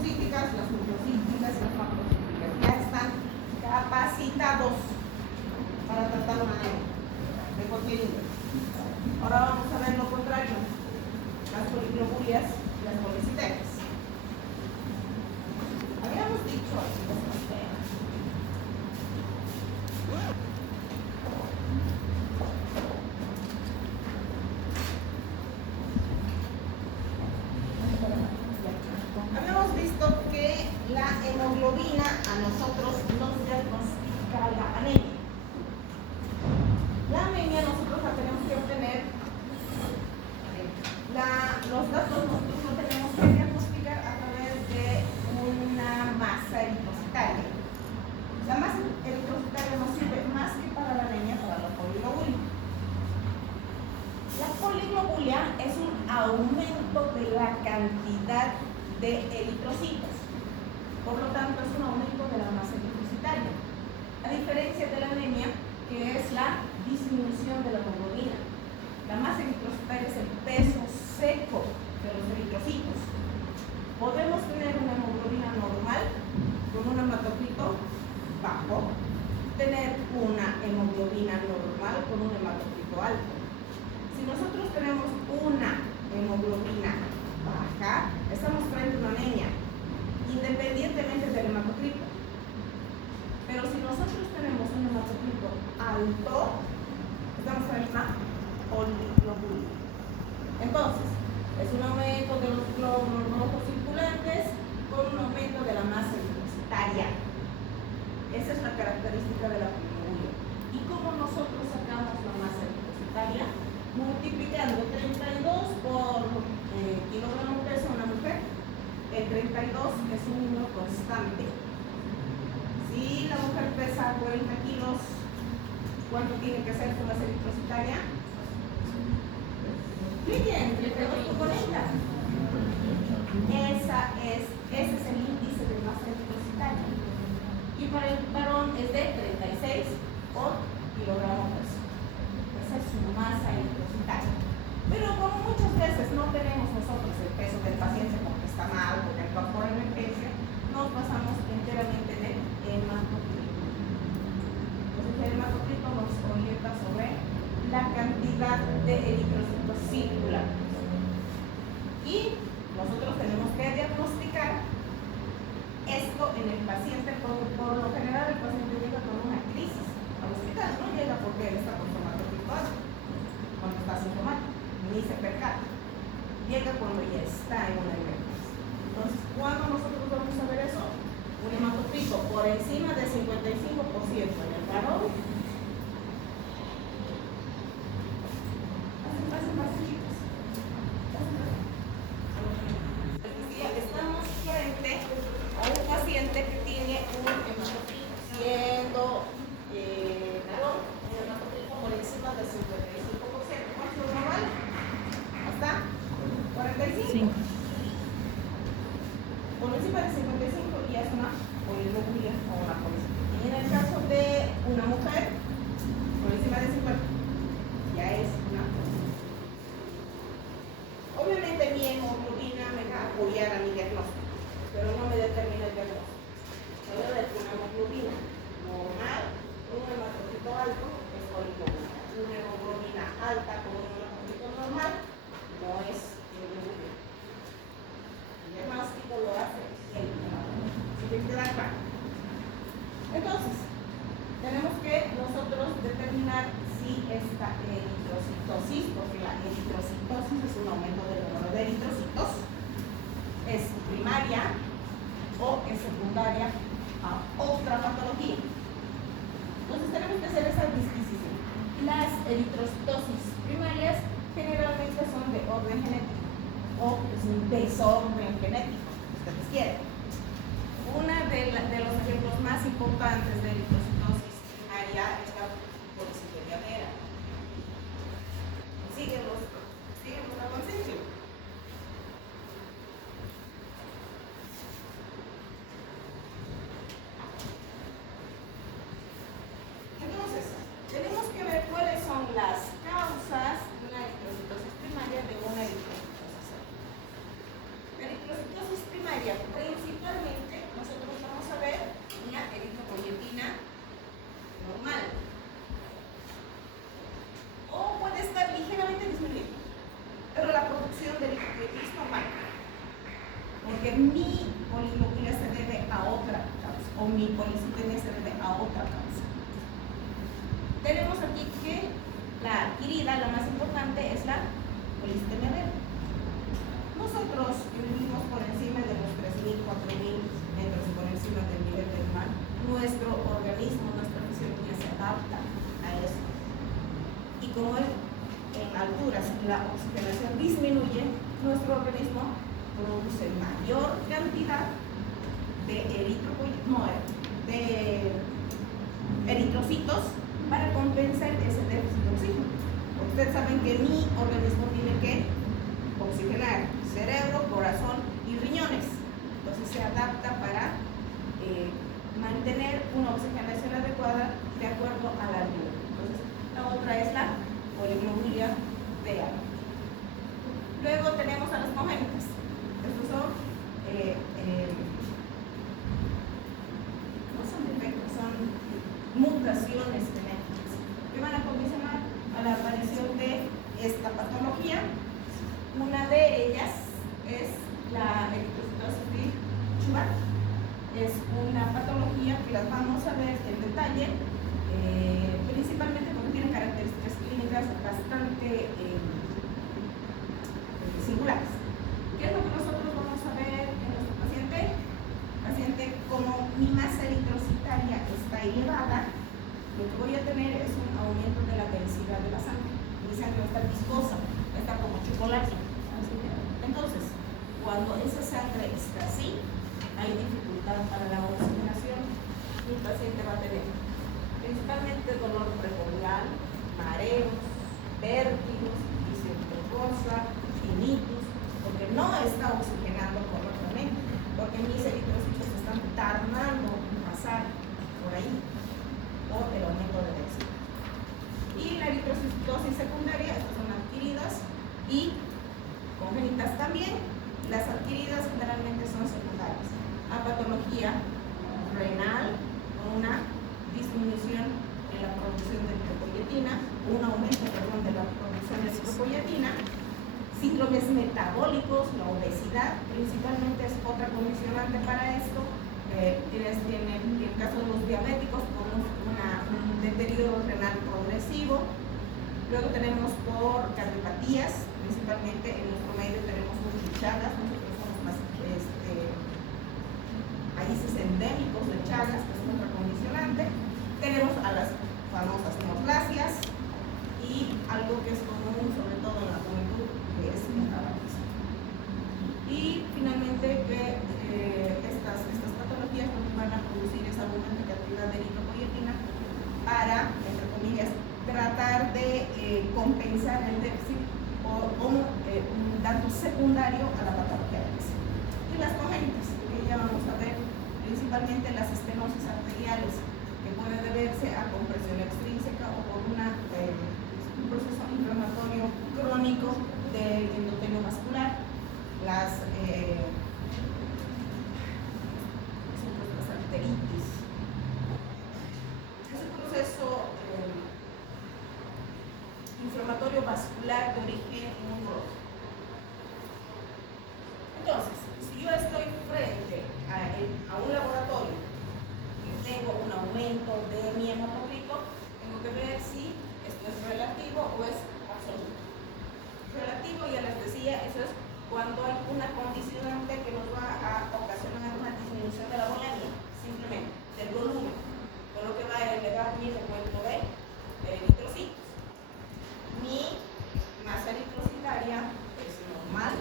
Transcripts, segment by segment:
monocíticas, las microcíticas y las macrocíticas. Ya están capacitados para tratar una anemia de cualquier índole. Ahora vamos a ver lo contrario, las poliglobulias y las policitemias. Habíamos dicho aquí habíamos visto que la hemoglobina a nosotros nos diagnostica la anemia. La anemia nosotros la tenemos que obtener, los datos nosotros lo tenemos que diagnosticar a través de una masa eritrocitaria. La masa eritrocitaria nos sirve más que para la anemia, para la poliglobulia. La poliglobulia es un aumento de la cantidad de eritrocitos. Por lo tanto, es un aumento de la masa eritrocitaria. A diferencia de la anemia, que es la disminución de la hemoglobina. La masa eritrocitaria es el peso seco de los eritrocitos. Podemos tener una hemoglobina normal con un hematocrito bajo, tener una hemoglobina normal con un hematocrito alto. Si nosotros tenemos una hemoglobina baja, estamos frente a una anemia, independientemente del hematocrito. Pero si nosotros tenemos un hematocrito alto, estamos frente a una poliglobulia. Entonces, es un aumento de los glóbulos rojos circulantes con un aumento de la masa eritrocitaria. Esa es la característica de la poliglobulia. ¿Y cómo nosotros sacamos la masa eritrocitaria? Multiplicando 32 por kilogramo peso de una mujer. El 32 es un número constante. Si la mujer pesa 40 kilos, ¿cuánto tiene que ser su masa eritrocitaria? Multipliquen 32 por 40. Ese es el índice de masa eritrocitaria. Y para el varón es de 36 por kilogramo peso. Esa es su masa eritrocitaria. Pero como muchas veces no tenemos nosotros el peso del paciente porque está mal, porque actúa por emergencia, nos basamos enteramente en el hematocrito. Entonces el hematocrito nos orienta sobre la cantidad de eritrocitos circulantes. Y nosotros tenemos que diagnosticar esto en el paciente. Por lo general el paciente llega con una crisis al hospital, no llega porque él está con su hematocrito alto, cuando está sintomático, ni se percata. Llega cuando ya está en una emergencia. Entonces, ¿cuándo nosotros vamos a ver eso? Un hematocrito por encima del 55% en el varón. Estamos frente a un paciente que tiene un hematocrito siendo varón, un hematocrito por encima del 55%. ¿Cuánto es normal? ¿Hasta 45? Por encima del 55 ya es una poliglobulia o una policitema. Y en el caso de una mujer, por encima del 50, ya es una policitema. Obviamente mi hemoglobina me va a apoyar a mi diagnóstico, pero no me determina el diagnóstico. Me voy a decir una hemoglobina normal, un hematocrito alto es poliglobulia. Una hemoglobina alta con un hematocrito normal no es poliglobulia. El diagnóstico lo hace el hematólogo. ¿Sí te queda claro? Entonces, tenemos que nosotros determinar si esta eritrocitosis, porque la eritrocitosis es un aumento del número de eritrocitos, es primaria o es secundaria a otra patología. Entonces tenemos que hacer esa distinción. Las eritrocitosis primarias generalmente son de orden genético o es un desorden genético, si ustedes quieren. Una de los ejemplos más importantes de eritrocitosis primaria es la policitema vera. Síguenos la conciencia. Entonces, tenemos que ver cuáles son las causas de una eritrocitosis primaria de una eritrocitosis. La eritrocitosis primaria principal que mi poliglobulia se debe a otra causa o mi policitemia se debe a otra causa. Tenemos aquí que la adquirida, la más importante, es la policitemia leve. Nosotros que vivimos por encima de los 3.000, 4.000 metros por encima del nivel del mar, nuestro organismo, nuestra fisiología se adapta a eso. Y como en alturas la oxigenación disminuye, nuestro organismo produce mayor cantidad de eritrocitos para compensar ese déficit de oxígeno. Ustedes saben que mi organismo tiene que oxigenar cerebro, corazón y riñones. Entonces se adapta para mantener una oxigenación adecuada de acuerdo a la altura. Entonces la otra es la poliglobulia de agua. Luego tenemos a las congénitas. Estos son no son defectos, son mutaciones genéticas que van a condicionar a la aparición de esta patología. Una de ellas es la eritrocitosis Chubac. Es una patología que las vamos a ver en detalle, principalmente porque tiene características clínicas bastante singulares. ¿Qué es lo que nosotros vamos a ver en nuestro paciente? Paciente, como mi masa eritrocitaria está elevada, lo que voy a tener es un aumento de la densidad de la sangre. Mi sangre va a estar viscosa, va a estar como chocolate. Entonces, cuando esa sangre está así, hay dificultad para la oxigenación. Mi paciente va a tener principalmente dolor precordial, mareos, vértigos, disciplinosa, tinnitus, porque no está oxigenando correctamente, porque mis eritrocitos están tardando en pasar por ahí, por el aumento de densidad. Y la eritrocitosis secundaria, estas son adquiridas y congénitas también. Las adquiridas generalmente son secundarias a patología renal, con una disminución en la producción de eritropoyetina, un aumento, perdón, de la producción de eritropoyetina, síndromes metabólicos, la obesidad principalmente es otra condicionante para esto. Tienen, en el caso de los diabéticos, por un deterioro renal progresivo. Luego tenemos por cardiopatías, principalmente en nuestro medio tenemos muchas chagas, nosotros somos más países endémicos de chagas, que es otra condicionante. Tenemos a las famosas neoplasias y algo que es común, sobre todo en la juventud, que es el tabaquismo. Y finalmente que estas patologías lo que van a producir es aumento de cantidad de eritropoyetina para, entre comillas, tratar de compensar el déficit o un dato secundario a la patología de base. Y las congénitas, que ya vamos a ver, principalmente las estenosis arteriales, que puede deberse a compresión extrínseca o por un proceso inflamatorio crónico del endotelio vascular, las arteritis. Es un proceso inflamatorio vascular de origen inmunológico. Entonces, si yo estoy frente a un laboratorio y tengo un aumento de mi hemoglobina, tengo que ver si esto es relativo o es absoluto. Relativo, ya les decía, eso es cuando hay una condicionante que nos va a ocasionar una disminución de la volemia, simplemente del volumen, con lo que va a elevar mi recuento de eritrocitos. Mi masa eritrocitaria es normal,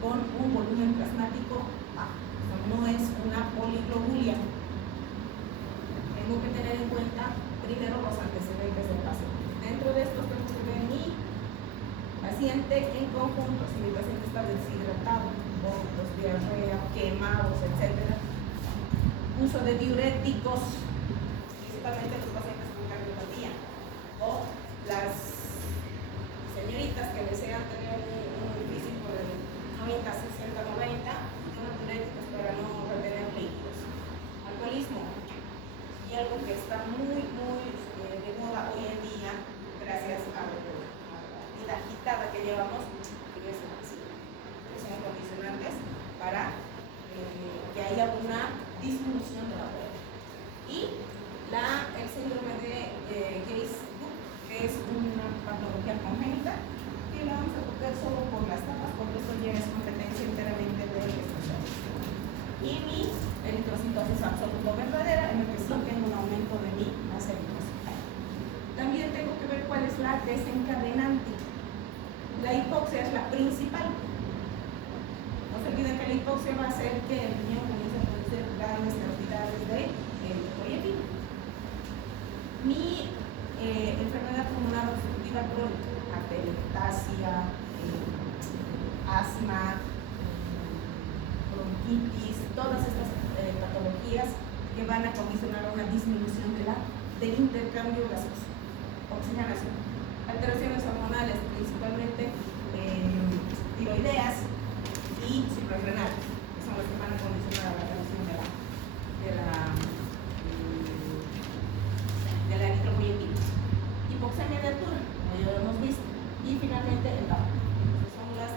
con un volumen plasmático bajo. No es una poliglobulia. Tengo que tener en cuenta primero los antecedentes del paciente. Dentro de estos tengo que ver mi paciente en conjunto, si mi paciente está deshidratado, vómitos, diarrea, quemados, etc. Uso de diuréticos, principalmente los pacientes con cardiopatía, o las señoritas que desean tener un físico de 90, 60, 90, son diuréticos para no retener líquidos. Alcoholismo, y algo que está muy de moda hoy en día, gracias a la agitada que llevamos, que es el ácido, que son condicionantes para haya una disminución de la huella. Y el síndrome de Gaze-Book, que es una patología congénita, que la vamos a tocar solo por las tapas, porque esto ya es competencia enteramente del especialista. Y mi eritrocitosis absoluta verdadera, en el que sí tengo un aumento de mi masa eritrocitaria. También tengo que ver cuál es la desencadenante. La hipoxia es la principal. No se olviden que la hipoxia va a hacer que el riñón comience a producir grandes cantidades de eritropoyetina. Mi enfermedad pulmonar obstructiva crónica, atelectasia, asma, bronquitis, todas estas patologías que van a condicionar una disminución del intercambio gaseoso, oxigenación. Alteraciones hormonales, principalmente tiroideas y suprarrenales, que son las que van a condicionar la alteración de la eritropoyetina. Hipoxemia de altura, como ya lo hemos visto. Y finalmente el tabaco. Son las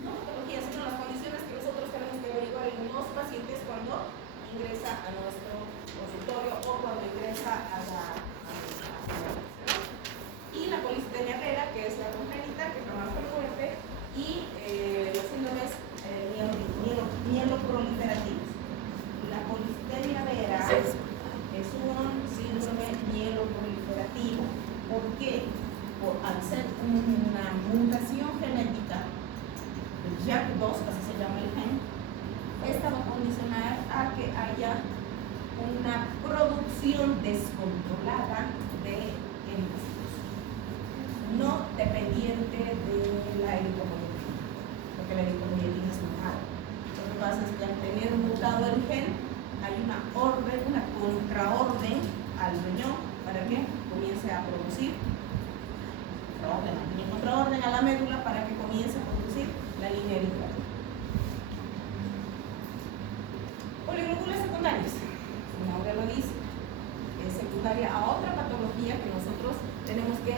no patologías, sino las condiciones que nosotros tenemos que averiguar en los pacientes cuando ingresa a nuestro consultorio o cuando ingresa a la y la policitemia vera, que es la congénita, que es la más frecuente, y los síndromes mieloproliferativos. La policitemia vera es un síndrome mieloproliferativo. ¿Por qué? Al ser una mutación genética, el JAK2, así se llama el gen, esta va a condicionar a que haya una producción descontrolada de eritrocitos, no dependiente de la eritropoyetina, porque la eritropoyetina es normal. Lo que pasa es que al tener mutado el gen, hay una orden, una contraorden al riñón para que comience a producir, contraorden a la médula para que comience a producir la línea eritrocito. Poliglóbulas secundarias, su nombre lo dice, es secundaria a otra patología que nosotros tenemos que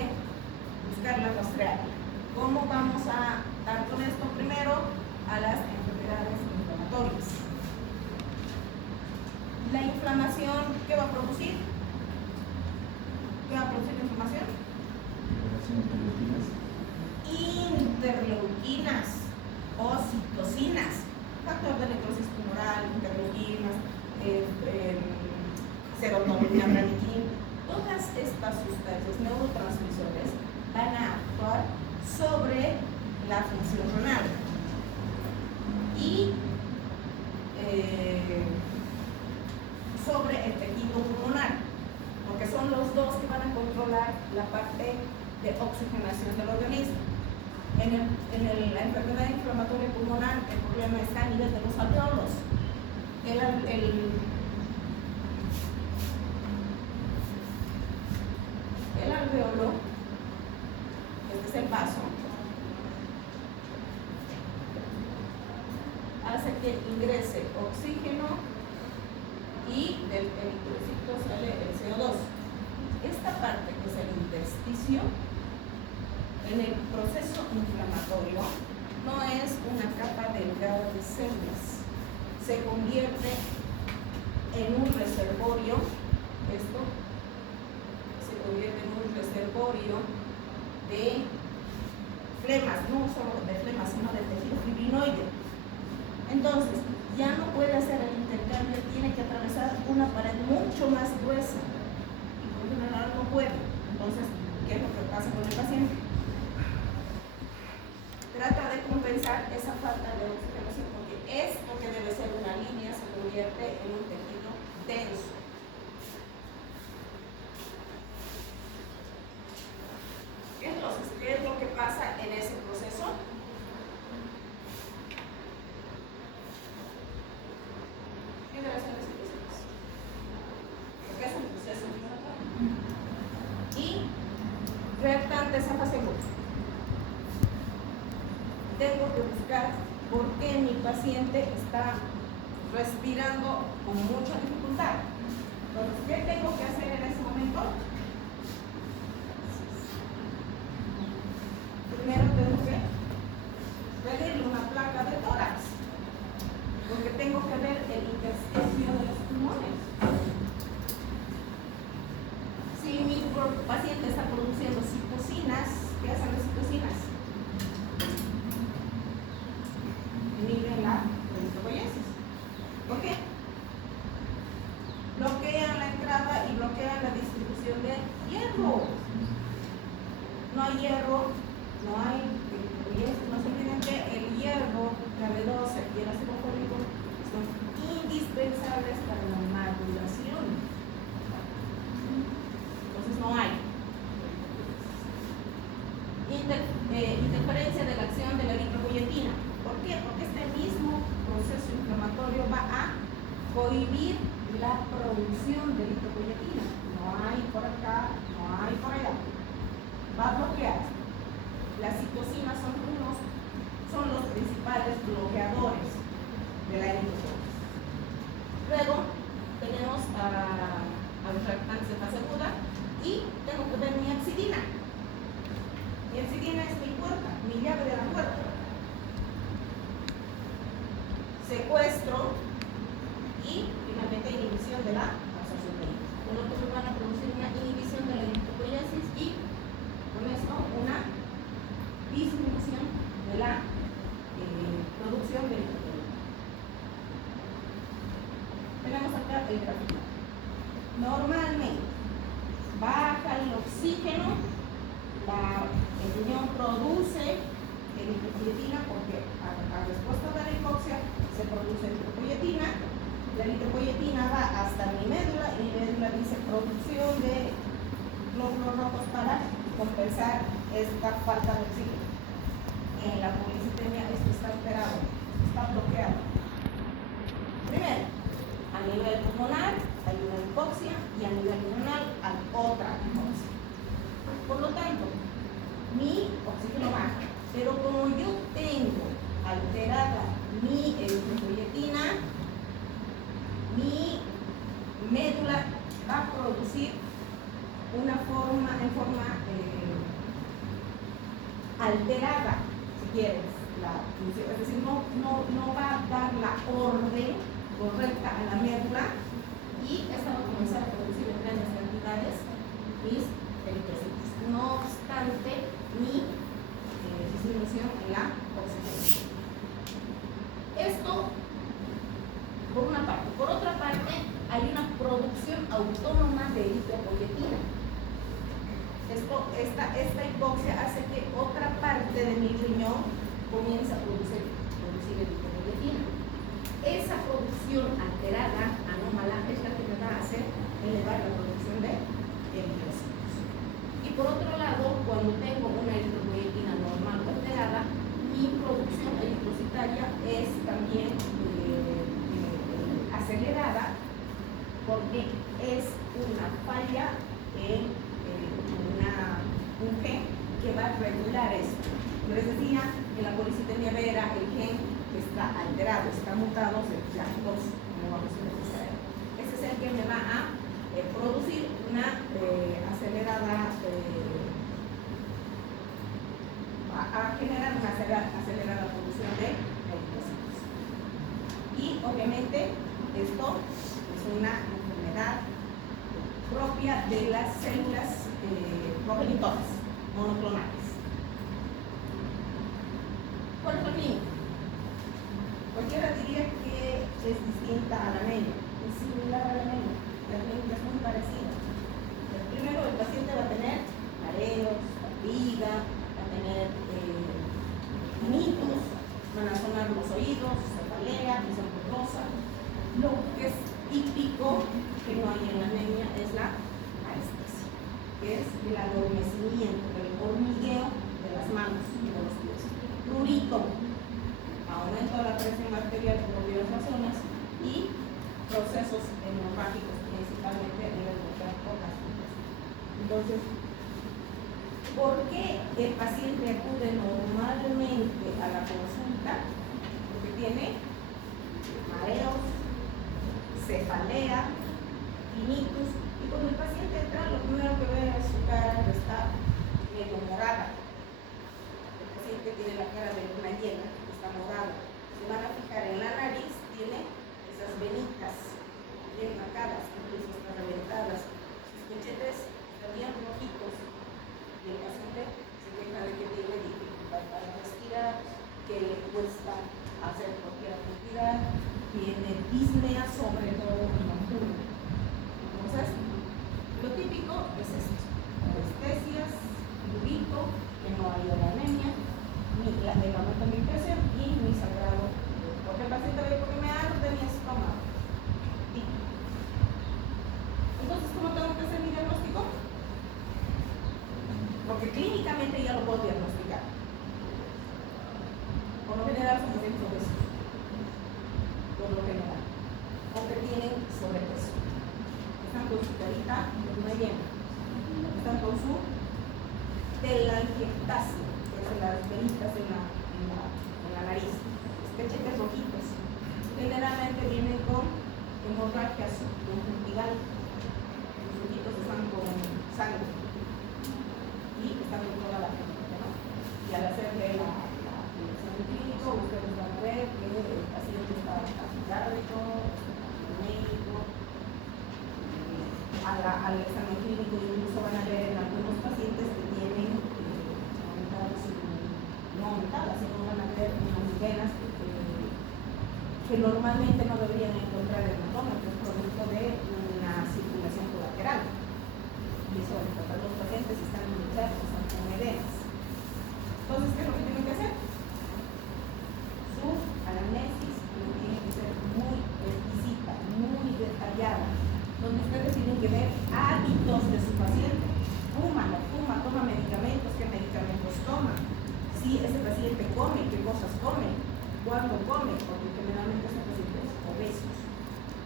buscarla, rastrearla. ¿Cómo vamos a dar con esto? Primero, a las enfermedades inflamatorias. La inflamación, ¿qué va a producir? ¿Qué va a producir la inflamación? Interleuquinas o citocinas, factor de necrosis tumoral, interleuquinas, serotonina, bradiquín, todas estas sustancias neurotransmisores van a actuar sobre la función renal y sobre el tejido pulmonar, porque son los dos que van a controlar la parte de oxigenación del organismo. En la enfermedad inflamatoria pulmonar, el problema está a nivel de los alveolos. El alveolo, este es el vaso, hace que ingrese oxígeno y del eritrocito sale el CO2. Esta parte, que es el intersticio, en el proceso inflamatorio no es una capa delgada de células, se convierte en un reservorio, esto se convierte en un reservorio de flemas, no solo de flemas, sino de tejido fibrinoide. Entonces, ya no puede hacer el intercambio, tiene que atravesar una pared mucho más gruesa y por lo general no puede. Entonces, ¿qué es lo que pasa con el paciente? Trata de compensar esa falta de oxigenación, porque es lo que debe ser una línea, se convierte en un tejido denso. Entonces, ¿qué es lo que pasa en ese proceso? Generaciones y procesos. Porque es un proceso inflamatorio. Y reactante esa fase aguda. Tengo que buscar por qué mi paciente está respirando con mucha dificultad. Entonces, ¿qué tengo que hacer en ese momento? Primero tengo que pedirle una prohibir la producción de eritropoyetina. No hay por acá, no hay por allá. Va a bloquear. Las citocinas son los principales bloqueadores de la eritropoyetina. Luego tenemos a los reactantes de fase aguda y tengo que ver mi axidina. Mi axidina es mi puerta, mi llave de la puerta. Secuestro y finalmente inhibición de la absorción de líquidos. Con lo que me van a producir una inhibición de la eritropoiesis y con esto una disminución de la producción de eritropoietina. Tenemos acá el gráfico. Normalmente baja el oxígeno, el riñón produce eritropoyetina porque a respuesta de la hipoxia se produce eritropoyetina. La eritropoyetina va hasta mi médula y mi médula dice producción de glóbulos rojos para compensar esta falta de oxígeno. En la policitemia esto está alterado, está bloqueado. Primero, a nivel pulmonar hay una hipoxia y a nivel renal hay otra hipoxia. Por lo tanto, mi oxígeno baja, pero como yo tengo alterada mi eritropoyetina, mi médula va a producir en forma alterada, si quieres, la función, es decir, no va a dar la orden correcta a la médula y esta va a comenzar a producir en grandes cantidades mis eritrocitos. No obstante, mi disminución en la oxigenación. Esto por una parte. Por otra parte, hay una producción autónoma de eritropoyetina. Esta hipoxia hace que otra parte de mi riñón comience a producir eritropoyetina. Esa producción alterada, anómala, es la que me va a hacer elevar la producción de eritrocitos. Y por otro lado, cuando tengo una eritropoyetina normal o alterada, mi producción eritrocitaria es también acelerada porque es una falla en un gen que va a regular esto. Les decía que la policitemia vera, el gen que está alterado, está mutado, ya dos, como vamos a ver. Ese es el que me va a producir una acelerada, a generar una acelerada producción de eritrocitos. Y obviamente esto es una enfermedad propia de las células progenitoras monoclonales. ¿Cuál es la clínica? Cualquiera diría que es distinta a la anemia, es similar a la anemia. La clínica es muy parecida. Primero, el paciente va a tener mareos, fatiga, va a tener tinnitus, van a sonar los oídos, cefalea, visión borrosa. Lo que es típico que no hay en la anemia es la parestesia, que es el adormecimiento, el hormigueo de las manos y de los pies. Prurito, aumento de la presión arterial por diversas zonas y procesos hemorrágicos, principalmente a nivel de las vidas. Entonces, ¿por qué el paciente acude normalmente a la consulta? Porque tiene mareos, cefalea, tinnitus, y cuando el paciente entra, lo primero que ve es su cara está medio morada. El paciente tiene la cara de luna llena, está morada. Se van a fijar en la nariz, tiene esas venitas bien marcadas, incluso están reventadas. Sus cachetes también rojitos. Y el paciente se queja de que tiene dificultad para respirar, que le cuesta hacer cualquier actividad, tiene disnea, sobre todo nocturna. Entonces, lo típico es esto: parestesias, prurito, que no hay la anemia, el aumento de mi presión y mi sangrado. Porque el paciente ve porque me arde mi estómago. Entonces, ¿cómo tengo que hacer mi diagnóstico? Porque clínicamente ya lo puedo diagnosticar. Por lo general son pacientes obesos. Por lo general. Aunque tienen sobrepeso. Están con su carita muy llena. Están con su telangiectasia, que son las venitas en la nariz. Cachetes rojitos. Generalmente vienen con hemorragia subconjuntival. Los ojitos están con sangre. Y están con toda la gente, ¿no? Y al hacerle el examen clínico, ustedes van a ver que el paciente está taquicárdico, médico. Al examen clínico incluso van a ver en algunos pacientes que tienen aumentadas, no aumentadas, sino van a ver unas venas que normalmente no deberían encontrar en el hematómetro, es producto de una circulación colateral. Y eso para los pacientes están enfermos, están con edemas. Entonces, ¿qué es lo que tienen que hacer? Su anamnesis tiene que ser muy exquisita, muy detallada, donde ustedes tienen que ver hábitos de su paciente. Fuma, no fuma, toma medicamentos, qué medicamentos toma, si ese paciente come, qué cosas come, cuándo come, porque generalmente son pacientes obesos.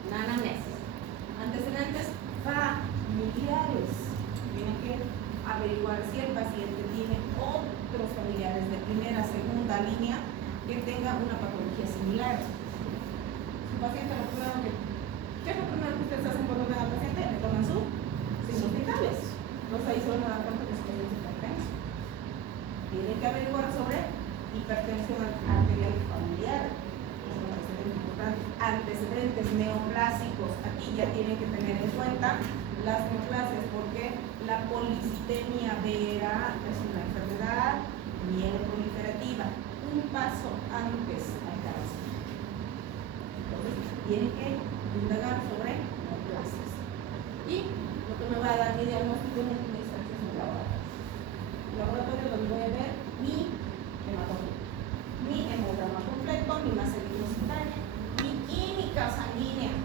Una anamnesis. Antecedentes familiares. Tienen que averiguar si el paciente tiene otros familiares de primera, segunda línea que tengan una patología similar. Su paciente ¿qué es lo primero que ustedes hacen cuando ven al paciente? Le toman sus signos vitales. Entonces ahí se van a dar cuenta que es hipertenso. Tienen que averiguar sobre hipertensión arterial familiar. Es un antecedente importante. Antecedentes neoplásicos. Aquí ya tienen que tener en cuenta las neoplasias porque la policitemia vera es una enfermedad mieloproliferativa. Un paso antes al cáncer. Entonces tienen que indagar sobre neoplasias. Y lo que me va a dar mi diagnóstico en última instancia es un laboratorio. El laboratorio donde voy a ver mi hematología, mi hemograma completo, mi masa eritrocitaria, mi química sanguínea.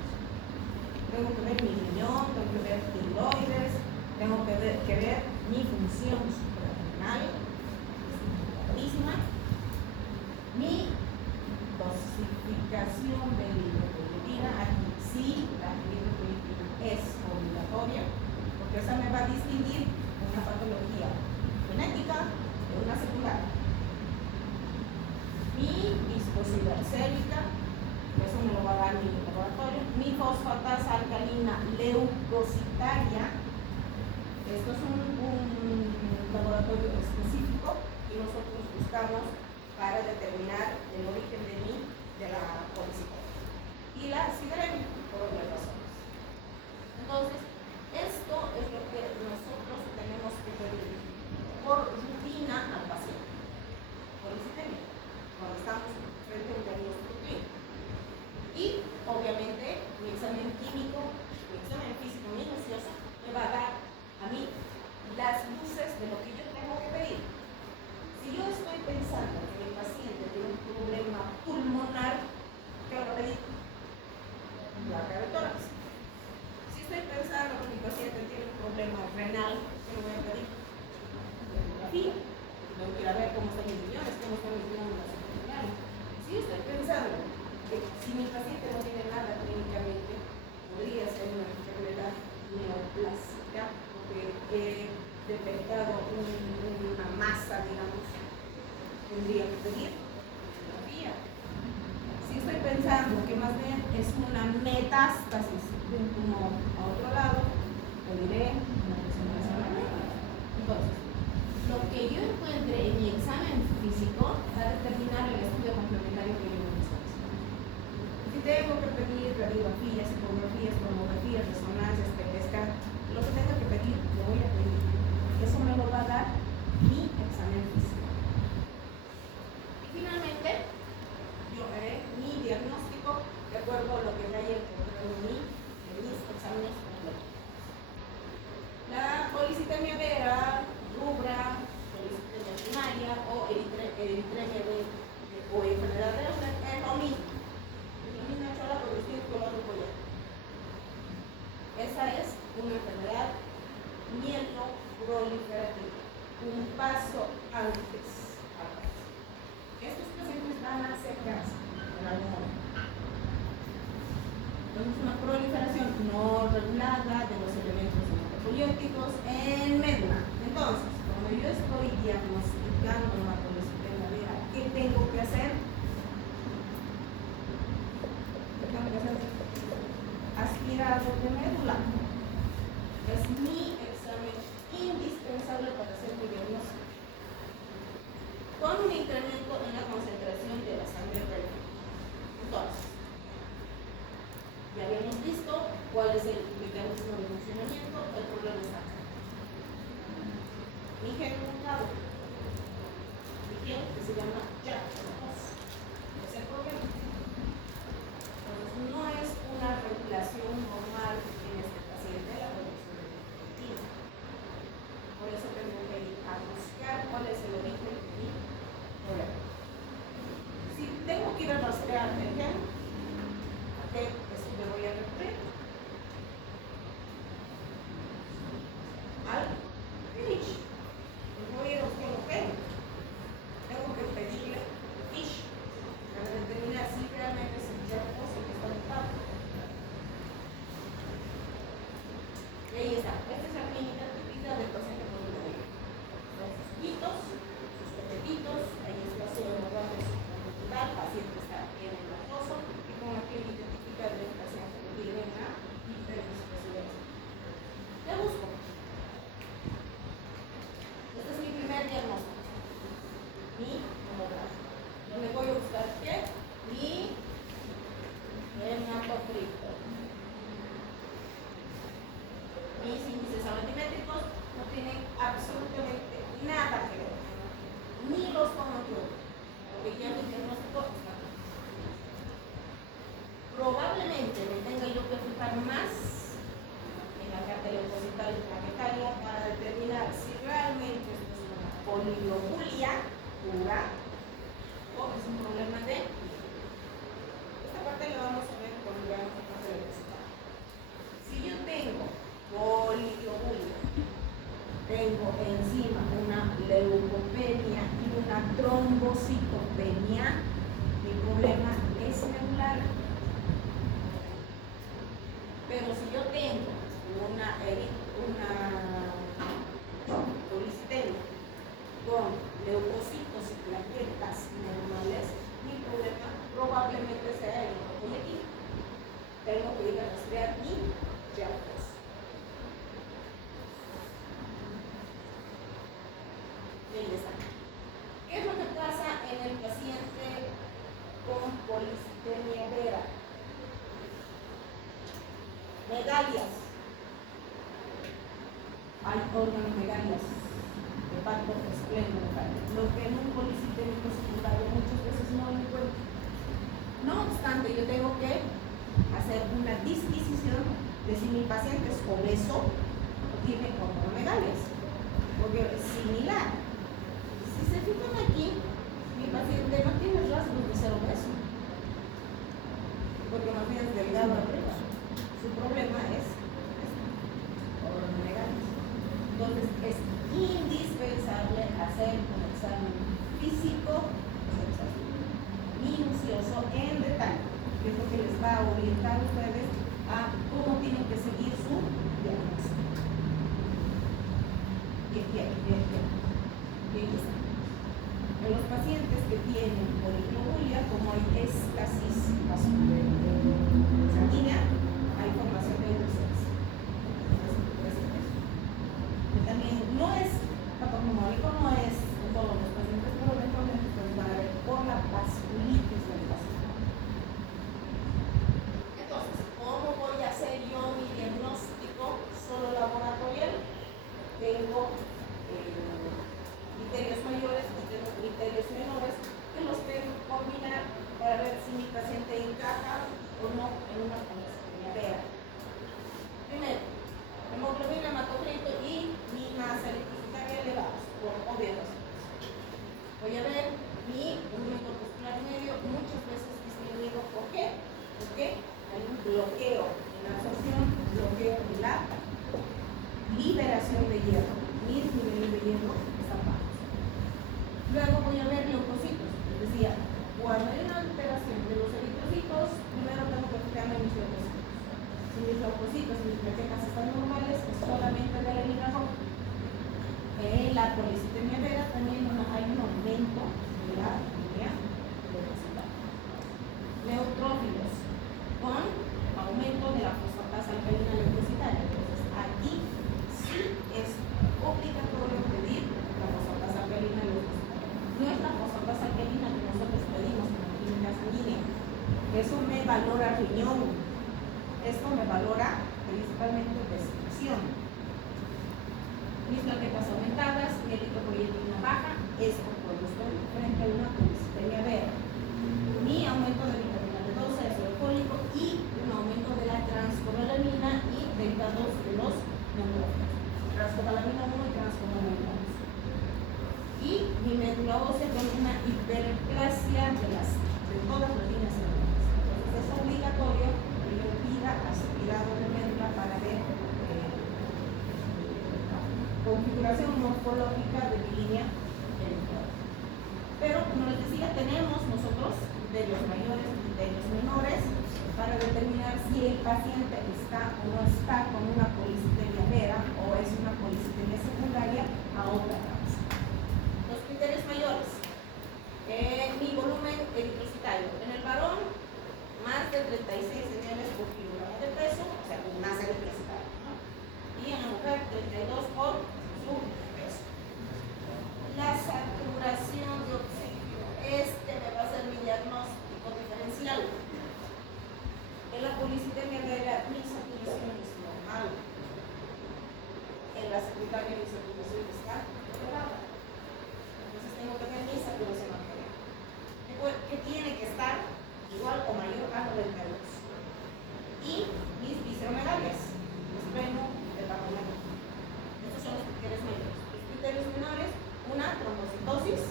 Tengo que ver mi riñón, tengo que ver tiroides, tengo que ver mi función suprarrenal, importantísima, mi dosificación de hidroxicloroquina. Aquí sí, la hidroxicloroquina es obligatoria, porque esa me va a distinguir una patología genética de una secundaria. Mi viscosidad sérica, eso me lo va a dar mi laboratorio. Mi fosfatasa alcalina leucocitaria. Esto es un laboratorio específico y nosotros buscamos para determinar el origen de la policitemia. Y la sideremia, por otras razones. Entonces, esto es lo que nosotros tenemos que pedir por rutina al paciente. Policitemia, cuando estamos frente a un diagnóstico clínico. Y, obviamente, mi examen químico, mi examen físico minucioso, me va a dar a mí las luces de lo que yo tengo que pedir. Si yo estoy pensando que el paciente tiene un problema pulmonar, ¿qué voy a pedir? Placa de tórax. Si estoy pensando que mi paciente tiene un problema renal, ¿qué le voy a pedir? Radiografía. Tengo que ir a ver cómo están mis riñones, cómo están mis glándulas suprarrenales. Si yo estoy pensando que si mi paciente no tiene nada clínicamente, podría ser una enfermedad neoplásica, porque he detectado una masa, digamos, tendría que pedir radiografía. Si estoy pensando que más bien es una metástasis de un tumor a otro lado, pediré una resonancia magnética. Entonces, lo que yo encuentre en mi examen físico va a determinar el estudio complementario que yo voy a hacer. Si tengo que pedir radiografías, ecografías, tomografías, resonancias, PET-scan, lo que tenga que pedir, lo voy a pedir. Eso me lo va a dar mi examen físico. Y finalmente, yo haré mi diagnóstico de acuerdo a lo que me haya encontrado en mis exámenes completos. La policitemia vera, rubra, policitemia primaria o eritremia o enfermedad de Leber es lo mismo. Es la misma chola porque estoy con otro collar. Esa es una enfermedad mieloproliferativa. Un paso antes. Estos pacientes van a hacer cáncer en algún momento. Los tenemos una proliferación no regulada de los elementos hematopoyéticos en médula. Entonces, cuando yo estoy diagnosticando una polisistemia vera, ¿qué tengo que hacer? ¿Qué tengo que hacer? Aspirado de médula. Es mi examen indispensable para hacer mi diagnóstico, con un incremento en la concentración de la sangre renal. Entonces, ya habíamos visto cuál es el mecanismo de funcionamiento. El problema está acá. Mi gen mutado, mi gen que se llama JAK2, es el problema. Entonces, no es una regulación normal en este paciente la producción de proteína. Por eso tengo que ir a buscar cuál es el origen de mi problema. Si tengo que ir a rastrear el gen, ¿a qué me voy a recurrir? Al FISH. Voy a ir a buscar un gen. Tengo que pedirle FISH para determinar si realmente es el JAK2 el que está mutado. Y ahí está. Esta es la clínica típica del paciente con neumonía. Los hitos, sus pepetitos, hay espacio hemorrágico subconjuntival, paciente está bien enojoso y con la clínica típica del paciente que tiene una hiperviscosidad. ¿Qué busco? Este es mi primer diagnóstico. Mi hemorragia. ¿Dónde voy a buscar qué? Mi hematocrito. Mis índices altimétricos no tienen absolutamente nada que ver, ni los tomo, porque ya mi diagnóstico está aquí. Probablemente me tenga yo que fijar más en la carta leucocital y plaquetaria para determinar si realmente esto es una poliglobulia pura o es un problema de... Esta parte la vamos a ver cuando veamos la parte leucocital. Si yo tengo poliglobulia, tengo encima una leucopenia y una trombocitopenia, mi problema es medular. Pero si yo tengo una policitemia con leucocitos y plaquetas normales, mi problema probablemente sea el hematopoyético. Tengo que ir a rastrear mi JAK2. Ahí está. ¿Qué es lo que pasa en el paciente con polisistemia vera? Megalias. Hay organomegalias, hepatoesplenomegalia, lo que en un polisistémico secundario muchas veces no lo encuentro. No obstante, yo tengo que hacer una disquisición de si mi paciente es obeso o tiene organomegalias, porque es similar. Si se fijan aquí, mi paciente no tiene rasgos de ser obeso, porque más bien es delgado arriba. Su problema es organomegalias. Entonces es indispensable hacer un examen físico minucioso en detalle, que es lo que les va a orientar a ustedes a cómo tienen que seguir su diagnóstico. Bien. Está. En los pacientes que tienen poliglobulia, como hay éstasis sanguínea, hay formación de eurocitos. También no es patognomónico, no es en todos los pacientes, pero eventualmente ustedes van a ver por la vasculitis del paciente. Entonces, ¿cómo voy a hacer yo mi diagnóstico solo laboratorial? Tengo criterios mayores y tengo criterios menores que los tengo que combinar para ver si mi paciente encaja o no en una polisistemia vera. Primero, hemoglobina, hematocrito y mi masa eritrocitaria elevados, por obvias razones. Voy a ver mi volumen corpuscular medio, muchas veces disminuido. ¿Por qué? Porque hay un bloqueo en la absorción, bloqueo de la liberación de hierro. Mis niveles de hierro están bajos. Luego voy a ver leucocitos. Les decía, cuando hay una alteración de los eritrocitos, primero tengo que fijarme en mis leucocitos. leucocitos y mis plaquetas están normales, es solamente de la línea roja. En la policitemia vera también hay un aumento de la línea leucocitaria. Neutrófilos con aumento de la fosfatasa alcalina leucocitaria. Entonces, aquí sí es obligatorio pedir la fosfatasa alcalina leucocitaria. No es la fosfatasa alcalina que nosotros pedimos en la química sanguínea. Eso me valora riñón. Esto me valora principalmente descripción. Mis plaquetas aumentadas, mi eritropoyetina baja, esto cuando estoy frente a una policitemia vera. Mi aumento de vitamina B12, ácido fólico y un aumento de la transcobalamina y derivados de los neutrófilos. Transcobalamina 1 y transcobalamina 2. Y mi médula ósea con una hiperplasia de todas las líneas celulares. Entonces es obligatorio que yo pida aspirado de médula para ver configuración morfológica de mi línea electoral. Pero como les decía, tenemos nosotros criterios mayores y criterios menores para determinar si el paciente está o no está con una policitemia vera o es una policitemia secundaria a otra causa. Los criterios mayores. Mi volumen eritrocitario. En el varón, más de 36 ml por kilogramo de peso, o sea, más eritrocitario, ¿no? Y en la mujer, 32 por su peso. La saturación de oxígeno. Este me va a ser mi diagnóstico diferencial. En la policitemia vera, mi saturación es normal. En la secundaria, mi saturación está elevada. Entonces tengo que tener mi saturación arterial, que tiene que estar igual o mayor a 92. Y mis visceromegalias, espleno, hepatomegalia. Estos son los criterios mayores. Los criterios menores, una trombocitosis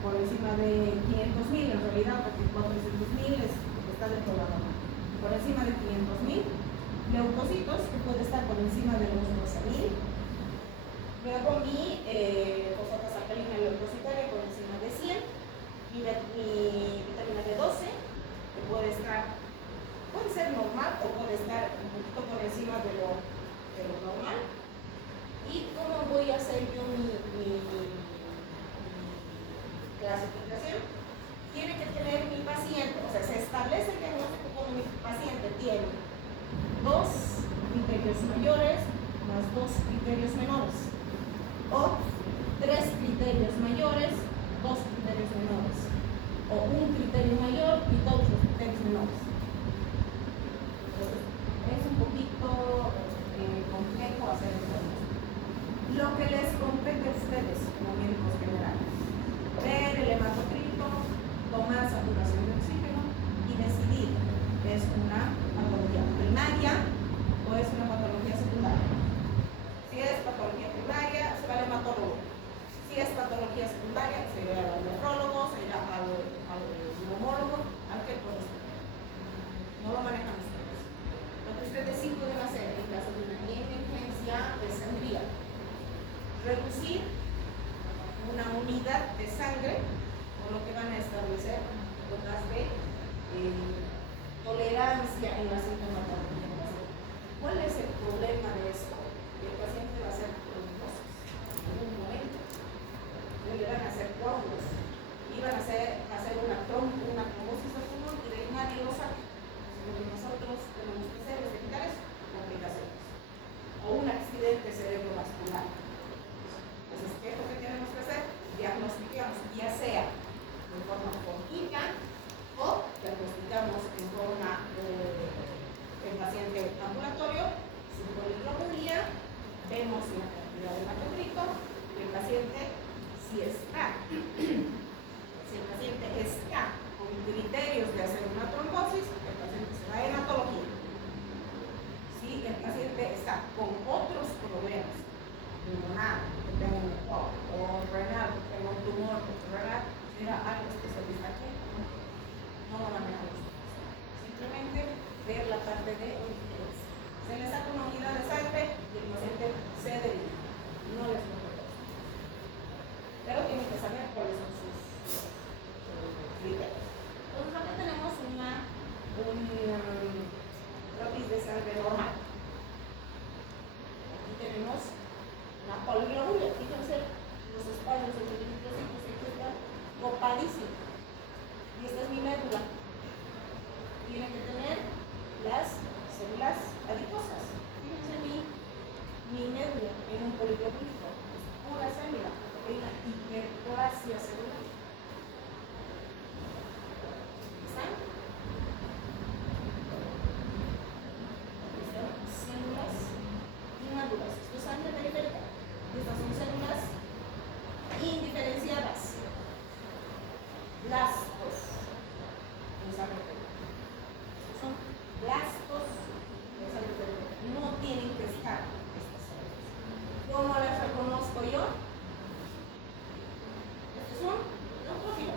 por encima de 500.000, en realidad porque 400.000 está dentro de la norma. Por encima de 500.000, leucocitos, que puede estar por encima de los 12.000. Luego mi fosfatasa alcalina leucocitaria por encima de 100. Mi vitamina B12, que puede ser normal o puede estar un poquito por encima de lo normal. ¿Y cómo voy a hacer yo mi clasificación? Tiene que tener mi paciente, o sea, se establece el diagnóstico como mi paciente tiene 2 criterios mayores más 2 criterios menores, o 3 criterios mayores, 2 criterios menores, o un criterio mayor y todos los criterios menores. Entonces, es un poquito complejo hacer esto. Lo que les compete a ustedes como médicos generales: ver el hematocrito, tomar saturación de oxígeno y decidir, ¿es una patología primaria o es una patología secundaria? Si es patología primaria, se va al hematólogo. Si es patología secundaria, se irá al nefrólogo, se irá al neumólogo, al que corresponde. No lo manejan ustedes. Lo que ustedes sí pueden hacer en caso de una emergencia sería reducir una unidad de sangre, por lo que van a establecer gotas de tolerancia en la sintomatología. ¿Cuál es el problema de esto? Que el paciente va a hacer trombosis en un momento. Le van a hacer coágulos y van a hacer una trombosis del pulmón y de ahí nadie lo sabe. Lo que nosotros tenemos que hacer es evitar eso, complicaciones o un accidente cerebrovascular. Entonces, ¿qué es lo que tenemos que hacer? Diagnosticamos, ya sea de forma clínica o diagnosticamos en forma en paciente ambulatorio, sin poliglobulia, vemos la cantidad de hematocrito, el paciente si el paciente está con criterios de hacer una trombosis, el paciente se va a hematología. Si el paciente está con otros problemas, pulmonar, que tenga un ECMO, o renal, que tenga un tumor renal, será algo especialista que no lo manejamos. Simplemente ver la parte de urgencia. Se le saca una unidad de sangre y el paciente se deriva. No les preocupa. Pero tienen que saber cuáles son sus criterios. Entonces, acá tenemos dosis de sangre normal. Aquí tenemos una poliglobula. Fíjense los espacios entre los eritrocitos, aquí están copadísimos. Y esta es mi médula. Tiene que tener las células adiposas. Fíjense mi médula en un poliglobúlico. Es pura célula. Hay una hiperplasia celular. ¿Están? Estas son células inmaduras. Esto es sangre periférica. Estas son células indiferenciadas. Blastos. En sangre periférica. Estos son blastos de sangre periférica. No tienen que estar estas células. ¿Cómo las reconozco yo? Este es un neutrófilo.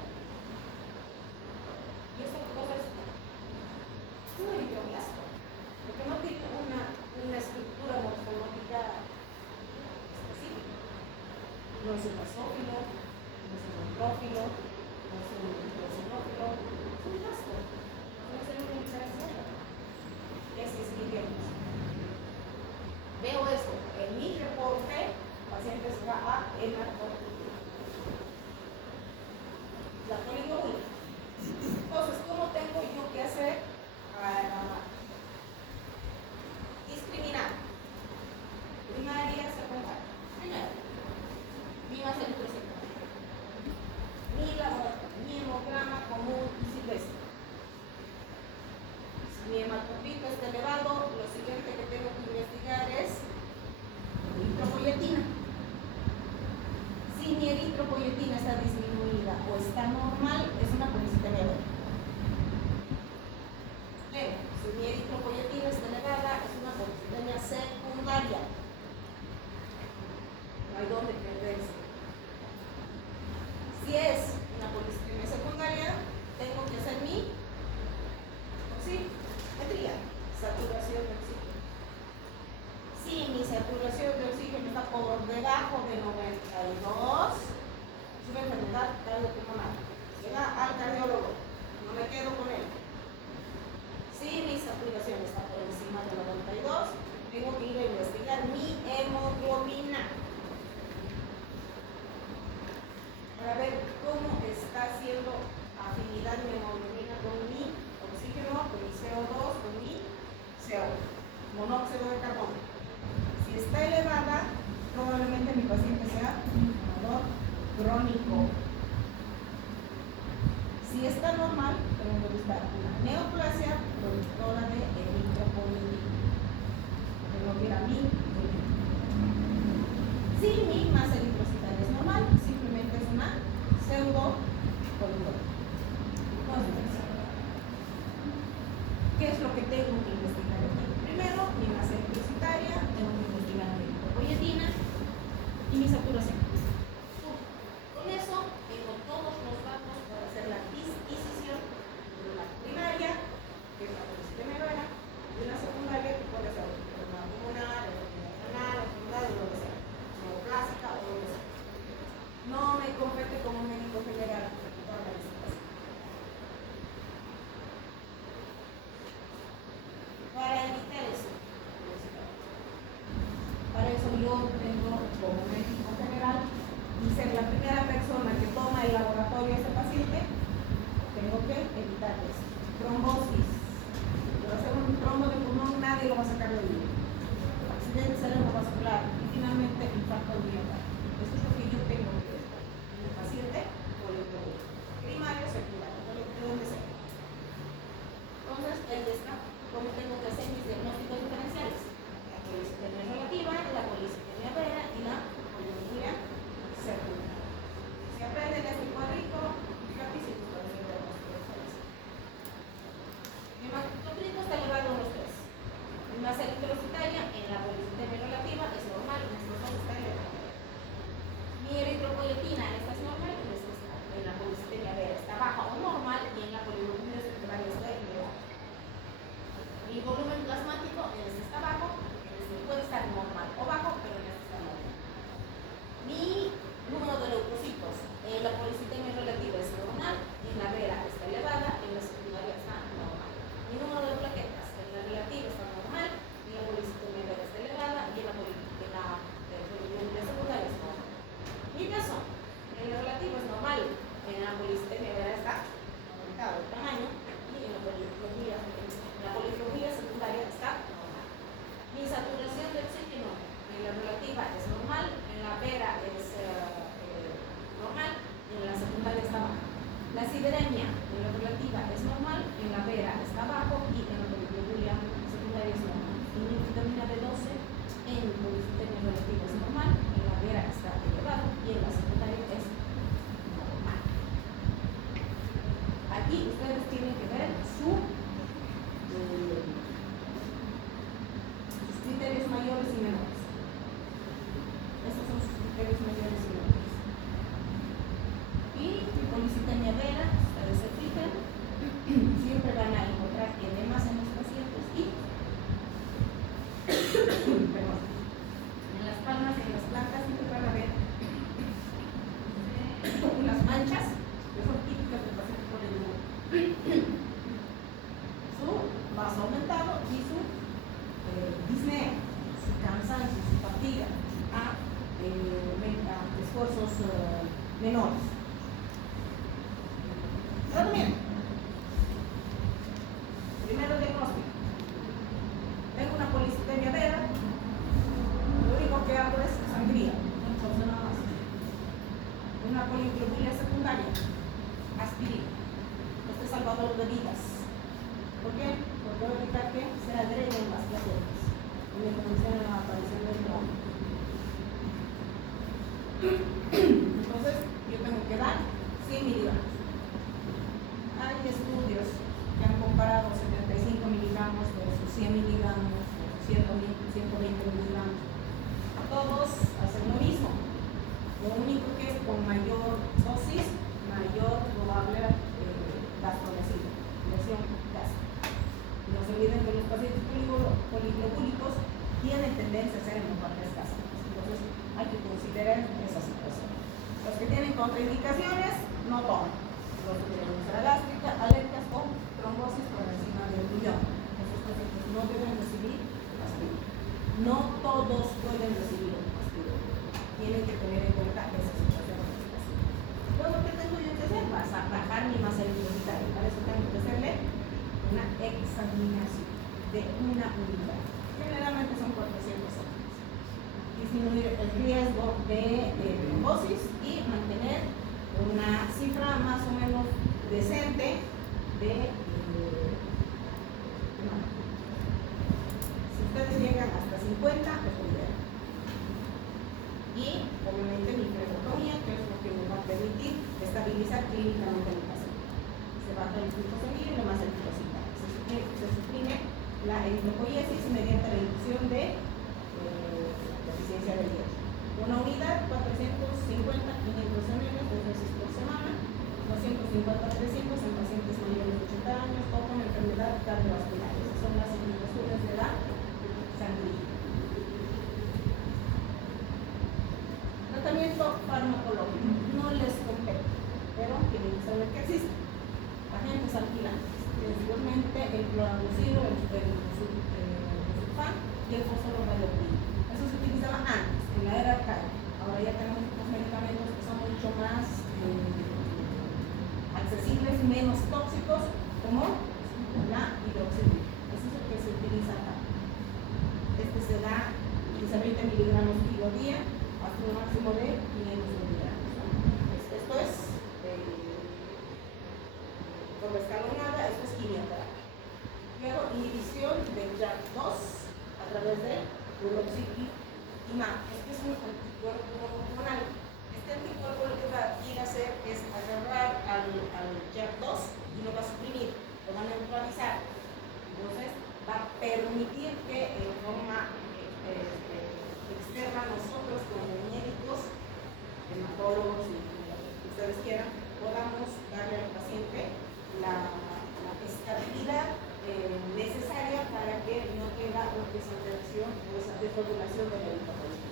Y esta cosa es un eritroblasto, porque no tiene una estructura morfológica específica. No es un basófilo, no es un neutrófilo, no es un eosinófilo, es un blasto. No es una diferenciada. Ese es mi diagnóstico. Veo esto en mi reporte, el paciente se va a hematología. La poliglobula. Entonces, ¿cómo tengo yo que hacer para discriminar? Primaria, secundaria. Primero, mi masa eritrocita, mi laboratorio, mi hemograma común y silvestre. Si mi hematocrit está elevado, lo siguiente que tengo que investigar es eritropoyetina. Si mi eritropoyetina está disminuida o está normal, es una policitemia vera. Si mi eritropoyetina está elevada, es una policitemia secundaria. No hay dónde perderse. Si es una policitemia secundaria, tengo que hacer mi oximetría, saturación de oxígeno. Si mi saturación de oxígeno está por debajo de 92, es una enfermedad cardiopulmonar. Llega al cardiólogo, no me quedo con él. Si mi saturación está por encima de 92, tengo que ir a investigar mi hemoglobina para ver cómo está haciendo afinidad mi hemoglobina con mi oxígeno, con mi CO2, con mi CO, monóxido de carbono. Si está elevada, probablemente mi paciente sea un fumador crónico. Si está normal, tengo que buscar una neoplasia productora de eritropoyetina. Tengo que ir a mi hemoglobina. Si mi masa eritrocitaria es normal, simplemente es una pseudopoliglobina. ¿Qué es lo que tengo que investigar aquí? Primero, mi masa eritrocitaria, tengo que investigar mi eritropoyetina y mi saturación. Con eso tengo todos los datos para hacer la disquisición de una primaria, que es la policitemia vera, y una secundaria, que puede ser una pulmonar, renal, enfermedad, o lo que sea, neoplásica o lo que sea. No me compete como médico general preocuparme de esto. en la relativa es normal, en la vera está bajo y en la policlobulia secundaria es normal. Vitamina B12 en policitenia relativa es normal, en la vera está elevado y en la secundaria es normal. Aquí ustedes tienen que ver sus criterios mayores y menores. Estos son sus criterios mayores y menores. Y policitemia vera, ustedes se fijan, siempre van a encontrar edemas en los pacientes y perdón, en las palmas y en las plantas siempre van a ver unas manchas que son típicas del paciente con el humor. Su vaso aumentado y su disnea, su cansancio, su fatiga a esfuerzos menores. Tratamiento. Primero diagnóstico. Tengo una policitemia vera. Lo único que hago es sangría, no causa nada más. Una policlobulia secundaria, aspirina. Este es salvador de vidas. ¿Por qué? Porque voy a evitar que se agreguen las plaquetas y me comencen a aparecer del trauma. Entonces, yo tengo que dar 100 miligramos. Hay estudios que han comparado 75 miligramos versus 100 miligramos, 120 miligramos. Todos hacen lo mismo. Lo único que es con mayor dosis, mayor probable gastrolesión, lesión gástrica. No se olviden que los pacientes poliglobúlicos tienen tendencia a ser hemorragias gástricas. Entonces hay que considerar esa situación. Los que tienen contraindicaciones no toman. Los que tienen úlcera gástrica, alergias o trombosis por encima del riñón. Esos pacientes no deben recibir aspirina. No todos pueden recibir aspirina. Tienen que tener en cuenta esa situación. Luego, ¿qué tengo yo que hacer? Vas a bajar mi masa eritrocitaria. Para eso tengo que hacerle una examinación de una unidad. Generalmente son 400 horas. Disminuir el riesgo de trombosis y mantener una cifra más o menos decente de si ustedes llegan hasta 50, pues bien. Y obviamente mi flebotomía, que es lo que me va a permitir estabilizar clínicamente el paciente. Se baja el flujo sanguíneo y la masa eritrocitaria. Se suprime la eritropoiesis mediante la inducción de deficiencia de hierro. Una unidad, 450, 500 ml, 2 veces por semana, 250, 300 en pacientes mayores de 80 años o con enfermedad cardiovascular. Esas son las indicaciones de la sangría. Tratamiento farmacológico. No les compete, pero tienen que saber que existe. Agentes alquilantes. Principalmente el clorambucilo, el sulfán y el fósforo radioactivo. Eso se utilizaba antes, en la era arcaica. Ahora ya tenemos otros medicamentos que son mucho más accesibles, menos tóxicos, como la hidroxilina. Eso es el que se utiliza acá. Este se da 20 miligramos kilo día hasta un máximo de 500 miligramos. Esto es forma escalonada, esto es quimioterapia. Luego, inhibición del JAK2 a través de uroxipimab. Este es un anticuerpo monoclonal. Este anticuerpo lo que va a ir a hacer es agarrar al JAK2 y lo va a suprimir, lo va a neutralizar. Entonces, va a permitir que en forma externa nosotros como médicos, hematólogos y lo que ustedes quieran, podamos darle al paciente la estabilidad necesaria para que no tenga una desateración o esa deformulación del medicamento.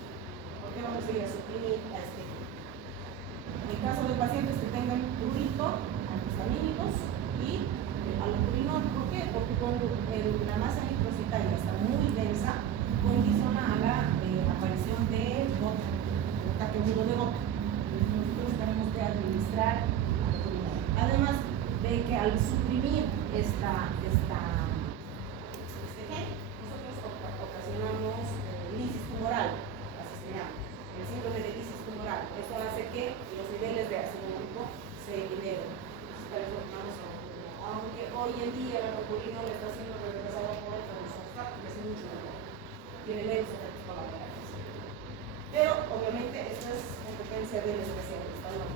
Porque vamos a ir a suprimir a este tipo. En el caso de pacientes que tengan prurito, antihistamínicos y allopurinol. ¿Por qué? Porque cuando la masa eritrocitaria está muy densa, condiciona a la aparición de gota, ataque agudo de gota. Nosotros tenemos que administrar allopurinol. Además de que al suprimir este gen, nosotros ocasionamos lisis tumoral, así se llama, el síndrome de lisis tumoral. Eso hace que los niveles de ácido úrico se eleven. Para eso vamos a tiene menos efectos colaterales. Pero obviamente esto es competencia del especialista, no.